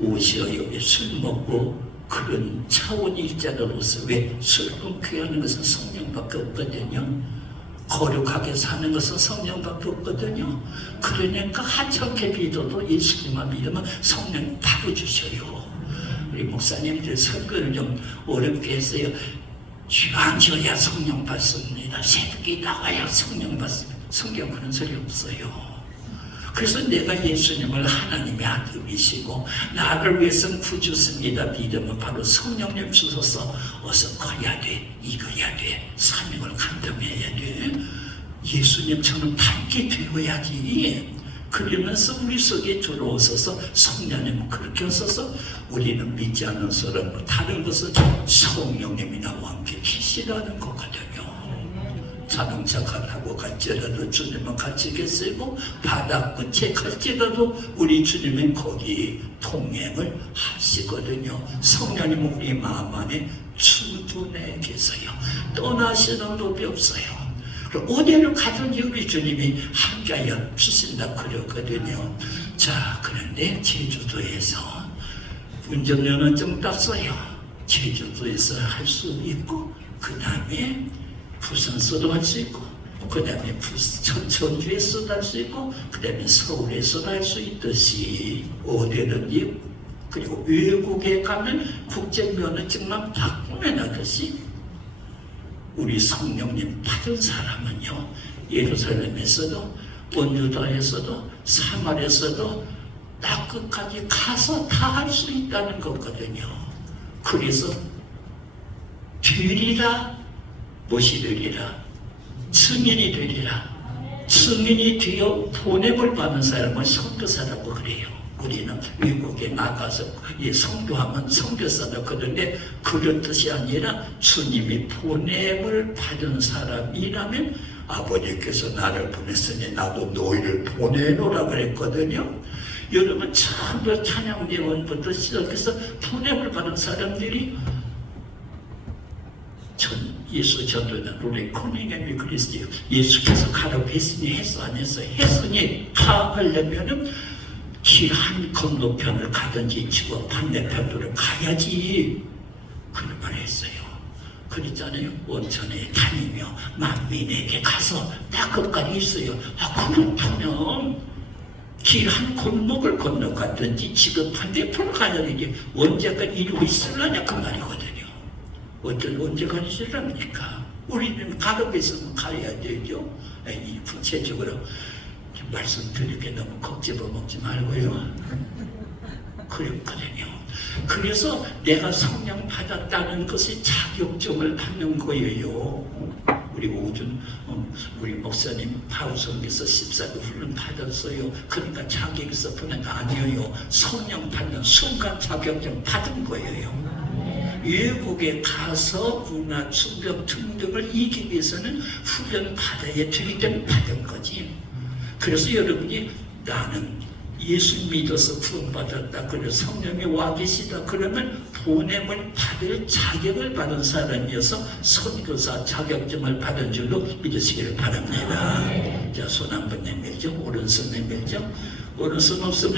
오시어요. 술 먹고 그런 차원 일자로서 왜술 끊게 하는 것은 성령밖에 없거든요. 거룩하게 사는 것은 성령밖에 없거든요. 그러니까 한척해 비도도 예수님만 믿으면 성령 바로 주셔요. 우리 목사님들 설교를 좀 어렵게 했어요. 쥐가 지어야 성령 받습니다. 새벽이 나와야 성령 받습니다. 성경 그런 소리 없어요. 그래서 내가 예수님을 하나님의 아들이시고 나를 위해서 구주습니다. 믿으면 바로 성령님 주셔서. 어서 커야 돼 이거야 돼 사명을 감당해야 돼. 예수님처럼 밝게 되어야지. 그러면서 우리 속에 들어오셔서 성령님 그렇게 하셔서 우리는 믿지 않는 사람은 다른 것은 성령님이 나와 함께 계시라는 거거든요 자동차 타고 갈지라도 주님은 같이 계시고 바다 끝에 갈지라도 우리 주님은 거기 동행을 하시거든요. 성령님은 우리 마음 안에 주둔해 계세요. 떠나시는 법이 없어요. 어디를 가든지 우리 주님이 함께하여 주신다 그랬거든요. 자, 그런데 제주도에서 운전면허증 땄어요. 제주도에서 할 수 있고 그 다음에 부산서도 할수 있고 그 다음에 천천주에서도 할 수 있고 그 다음에 서울에서도 할 수 있듯이 어디든지. 그리고 외국에 가면 국제면허증만 바꾸면 하듯이 우리 성령님 받은 사람은요 예루살렘에서도 원유다에서도 사마리에서도 딱 끝까지 가서 다 할 수 있다는 거거든요. 그래서 되리라 무엇이 되리라? 승인이 되리라. 승인이 되어 보냄을 받는 사람은 선교사라고 그래요. 우리는 외국에 나가서 이 성교하면 선교사다 그러는데 그런 뜻이 아니라 주님이 보냄을 받은 사람이라면 아버지께서 나를 보냈으니 나도 너희를 보내노라 그랬거든요. 여러분 처음부터 찬양대원부터 시작해서 보냄을 받은 사람들이 전 예수 전도는 우리 코닝햄이 그랬어요. 예수께서 가라고 했으니 했어 안 했어 했으니 가 하려면은 길한 건너편을 가든지 지구 반대편으로 가야지 그런 말을 했어요. 그랬잖아요. 원천에 다니며 만민에게 가서 딱 끝까지 있어요. 아 그렇다면 길 한 골목을 건너갔든지 지금 반대편을 가야 되지 언제까지 이러고 있을라냐 그 말이거든요. 어떤 언제까지 있으랍니까? 우리는 가급에 있으면 가야 되죠. 이 구체적으로 말씀드리게 너무 걱집어 먹지 말고요. 그랬거든요. 그래서 내가 성령 받았다는 것이 자격증을 받는 거예요. 우리 오준 어, 우리 목사님 파우성에서 14급 훈련 받았어요. 그러니까 자격에서 보낸 거 아니에요. 성령 받는 순간 자격증 받은 거예요. 외국에 가서 문화 충격 등등을 이기기 위해서는 훈련 받아야 되기 때문에 받은 거지. 그래서 여러분이 나는 예수 믿어서 구원받았다. 그래서 성령이 와 계시다. 그러면 보냄을 받을 자격을 받은 사람이어서 선교사 자격증을 받은 줄로 믿으시기를 바랍니다. 자, 손 한번 내밀죠. 오른손 내밀죠. 오른손 없으면